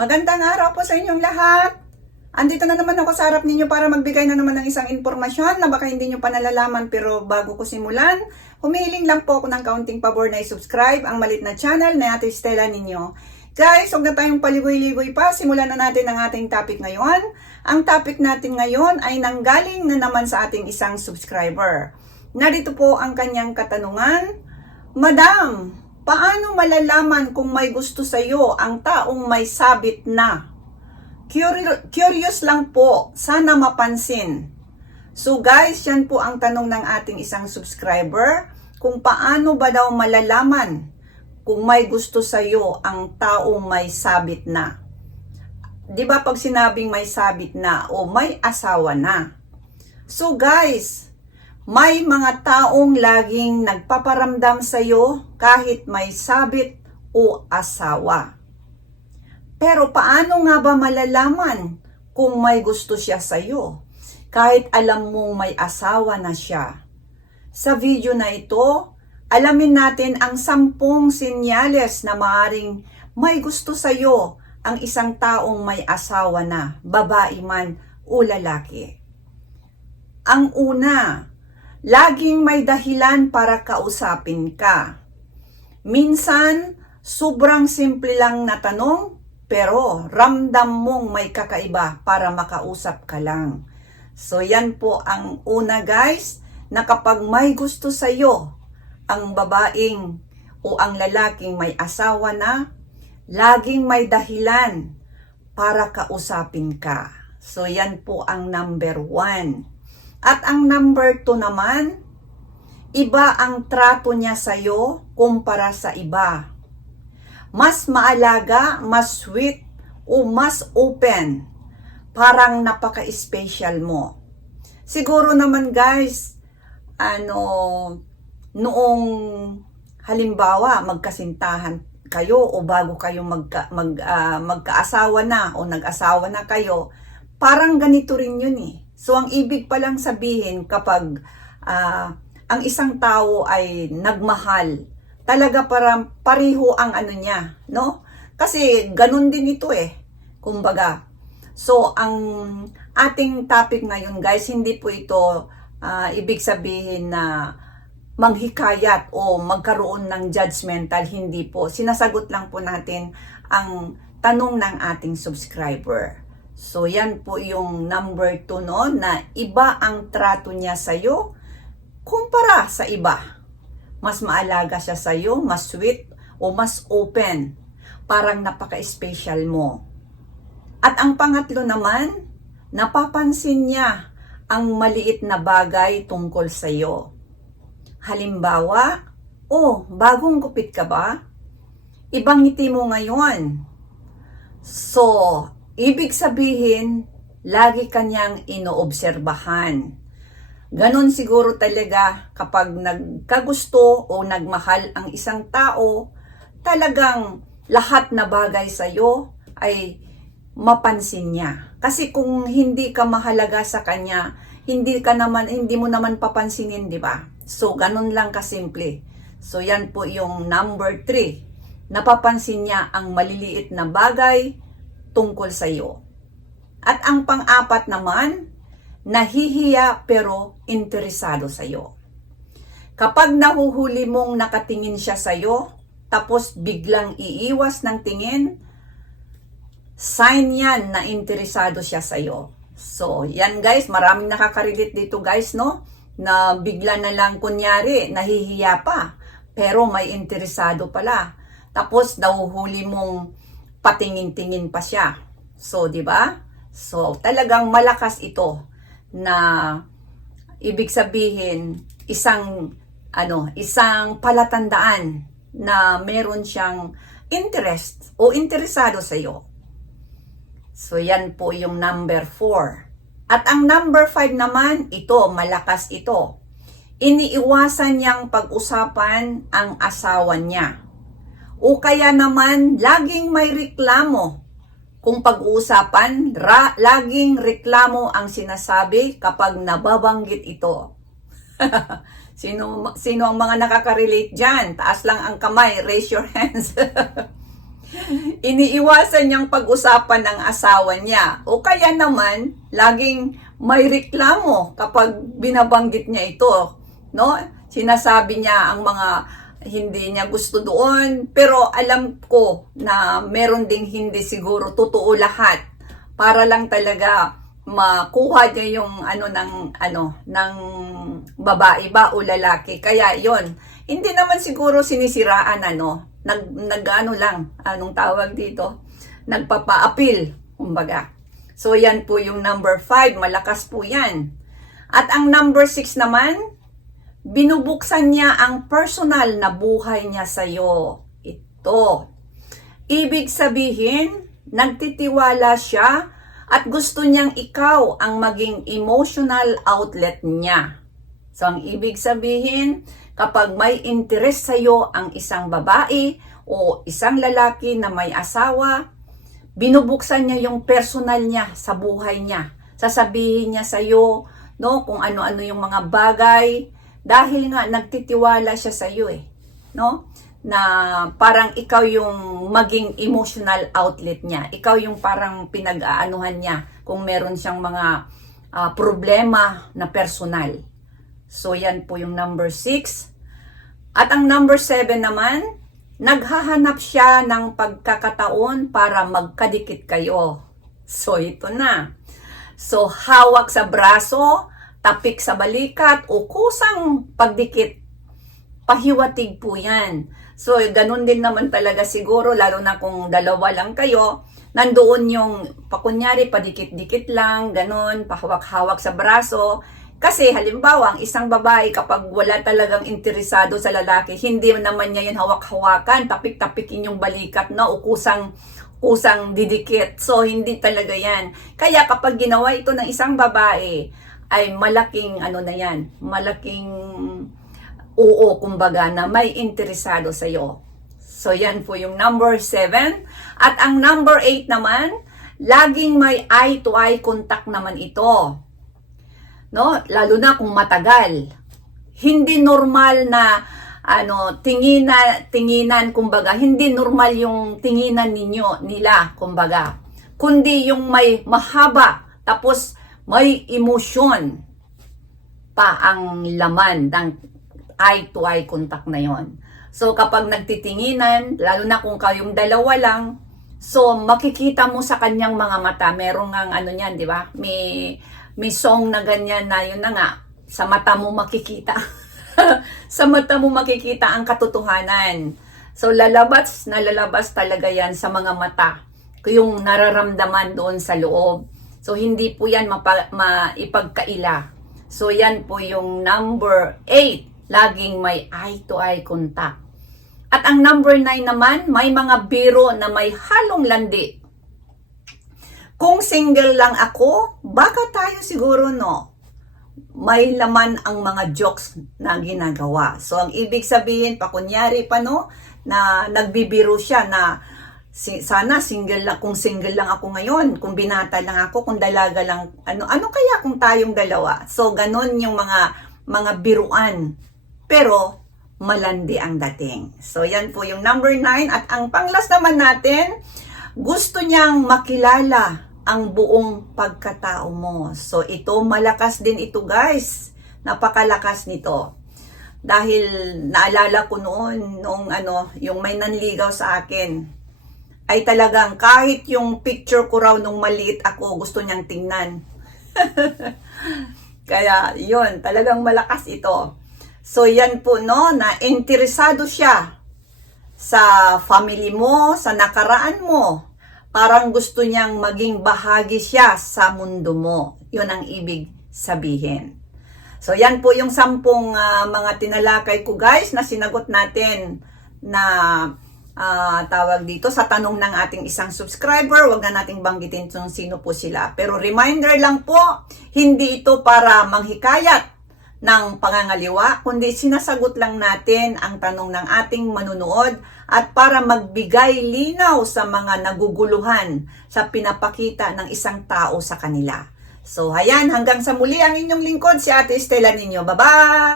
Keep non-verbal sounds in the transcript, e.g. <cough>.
Magandang araw po sa inyong lahat. Andito na naman ako sa harap ninyo para magbigay na naman ng isang impormasyon na baka hindi nyo pa nalalaman pero bago ko simulan, humihiling lang po ako ng kaunting pabor na i-subscribe ang malit na channel na Ate Stella ninyo. Guys, huwag na tayong paligoy-ligoy pa. Simulan na natin ang ating topic ngayon. Ang topic natin ngayon ay nanggaling na naman sa ating isang subscriber. Narito po ang kanyang katanungan. Madam, paano malalaman kung may gusto sa iyo ang taong may sabit na? Curi- Curious lang po, sana mapansin. So guys, yan po ang tanong ng ating isang subscriber, kung paano ba daw malalaman kung may gusto sa iyo ang taong may sabit na. 'Di ba pag sinabing may sabit na o may asawa na? So guys, may mga taong laging nagpaparamdam sa iyo kahit may sabit o asawa. Pero paano nga ba malalaman kung may gusto siya sa iyo? Kahit alam mong may asawa na siya. Sa video na ito, alamin natin ang sampung sinyales na maaring may gusto sa iyo ang isang taong may asawa na, babae man o lalaki. Ang una, laging may dahilan para kausapin ka. Minsan, sobrang simple lang na tanong, pero ramdam mong may kakaiba para makausap ka lang. So yan po ang una guys, na kapag may gusto sa iyo, ang babaeng o ang lalaking may asawa na, laging may dahilan para kausapin ka. So yan po ang number one. At ang number two naman, iba ang trato niya sa iyo kumpara sa iba. Mas maalaga, mas sweet, o mas open. Parang napaka-special mo. Siguro naman guys, ano, noong halimbawa magkasintahan kayo o bago kayo magka, mag, ah, magkaasawa na o nag-asawa na kayo, parang ganito rin yun eh. So ang ibig palang sabihin kapag ah, ang isang tao ay nagmahal, talaga parang pariho ang ano niya, no? Kasi ganun din ito eh. Kumbaga. So ang ating topic ngayon guys, hindi po ito ah, ibig sabihin na manghikayat o magkaroon ng judgmental, hindi po. Sinasagot lang po natin ang tanong ng ating subscriber. So, yan po yung number 2 no, na iba ang trato niya sa'yo kumpara sa iba. Mas maalaga siya sa'yo, mas sweet, o mas open. Parang napaka-special mo. At ang pangatlo naman, napapansin niya ang maliit na bagay tungkol sa'yo. Halimbawa, oh, bagong gupit ka ba? Ibang ngiti mo ngayon. So, ibig sabihin, lagi kanyang inoobserbahan. Ganon siguro talaga kapag nagkagusto o nagmahal ang isang tao, talagang lahat na bagay sa iyo ay mapansin niya. Kasi kung hindi ka mahalaga sa kanya, hindi ka naman hindi mo naman papansinin, di ba? So ganun lang kasimple. So yan po yung number 3. Napapansin niya ang maliliit na bagay tungkol sa iyo. At ang pang-apat naman, nahihiya pero interesado sa iyo. Kapag nahuhuli mong nakatingin siya sa iyo, tapos biglang iiwas ng tingin, sign yan na interesado siya sa iyo. So, yan guys, maraming nakaka-relate dito guys, no? Na bigla na lang kunyari, nahihiya pa, pero may interesado pala. Tapos nahuhuli mong patingin-tingin pa siya. So, di ba? So, talagang malakas ito na ibig sabihin isang ano, isang palatandaan na meron siyang interest o interesado sa iyo. So, yan po yung number 4. At ang number 5 naman, ito, malakas ito. Iniiwasan niyang pag-usapan ang asawa niya. O kaya naman, laging may reklamo. Kung pag-uusapan, ra- laging reklamo ang sinasabi kapag nababanggit ito. <laughs> sino, sino ang mga nakaka-relate dyan? Taas lang ang kamay, raise your hands. <laughs> iniiwasan niyang pag-usapan ng asawa niya. O kaya naman, laging may reklamo kapag binabanggit niya ito. No? Sinasabi niya ang mga hindi niya gusto doon. Pero alam ko na meron ding hindi siguro totoo lahat. Para lang talaga makuha niya yung ano ng ano ng babae ba o lalaki. Kaya yon hindi naman siguro sinisiraan ano nag nagano lang anong tawag dito nagpapa-appeal kumbaga so yan po yung number 5 malakas po yan at ang number 6 naman binubuksan niya ang personal na buhay niya sa iyo ito. Ibig sabihin nagtitiwala siya at gusto niyang ikaw ang maging emotional outlet niya. So ang ibig sabihin kapag may interes sa iyo ang isang babae o isang lalaki na may asawa, binubuksan niya yung personal niya sa buhay niya. Sasabihin niya sa iyo no, kung ano-ano yung mga bagay dahil nga nagtitiwala siya sa iyo eh, no? Na parang ikaw yung maging emotional outlet niya. Ikaw yung parang pinag-aanuhan niya kung meron siyang mga ah, problema na personal. So, yan po yung number 6. At ang number 7 naman, naghahanap siya ng pagkakataon para magkadikit kayo. So, ito na. So, hawak sa braso, tapik sa balikat, o kusang pagdikit. Pahiwatig po yan. So, ganun din naman talaga siguro, lalo na kung dalawa lang kayo, nandoon yung, pakunyari, padikit-dikit lang, ganun, pahawak-hawak sa braso, kasi halimbawa, ang isang babae kapag wala talagang interesado sa lalaki, hindi naman niya yan hawak-hawakan, tapik-tapikin yung balikat na o kusang, kusang didikit. So, hindi talaga yan. Kaya kapag ginawa ito ng isang babae, ay malaking ano na yan, malaking oo kumbaga na may interesado sa iyo. So, yan po yung number 7. At ang number 8 naman, laging may eye-to-eye contact naman ito no? Lalo na kung matagal. Hindi normal na ano, tingina, tinginan kumbaga, hindi normal yung tinginan ninyo nila kumbaga. Kundi yung may mahaba tapos may emosyon pa ang laman ng eye to eye contact na yon. So kapag nagtitinginan, lalo na kung kayong dalawa lang, so makikita mo sa kanyang mga mata, merong ang ano niyan, di ba? May may song na ganyan na yun na nga, sa mata mo makikita. <laughs> sa mata mo makikita ang katotohanan. So lalabas na lalabas talaga yan sa mga mata. Yung nararamdaman doon sa loob. So hindi po yan mapa, maipagkaila. So yan po yung number 8. Laging may eye-to-eye contact. At ang number 9 naman, may mga biro na may halong landi. Kung single lang ako, baka tayo siguro no, may laman ang mga jokes na ginagawa. So, ang ibig sabihin, pakunyari pa no, na nagbibiro siya na si, sana single lang, kung single lang ako ngayon, kung binata lang ako, kung dalaga lang, ano, ano kaya kung tayong dalawa? So, ganun yung mga, mga biruan. Pero, malandi ang dating. So, yan po yung number 9. At ang panglas naman natin, gusto niyang makilala ang buong pagkatao mo. So, ito, malakas din ito guys. Napakalakas nito. Dahil naalala ko noon, nung ano, yung may nanligaw sa akin, ay talagang kahit yung picture ko raw nung maliit ako, gusto niyang tingnan. <laughs> Kaya, yun, talagang malakas ito. So, yan po, no, na interesado siya sa family mo, sa nakaraan mo. Parang gusto niyang maging bahagi siya sa mundo mo. Yun ang ibig sabihin. So, yan po yung sampung ah, mga tinalakay ko, guys, na sinagot natin na ah, tawag dito sa tanong ng ating isang subscriber. Huwag na nating banggitin kung sino po sila. Pero reminder lang po, hindi ito para manghikayat ng pangangaliwa, kundi sinasagot lang natin ang tanong ng ating manunood at para magbigay linaw sa mga naguguluhan sa pinapakita ng isang tao sa kanila. So, hayan, hanggang sa muli ang inyong lingkod, si Ate Estela ninyo. Bye-bye!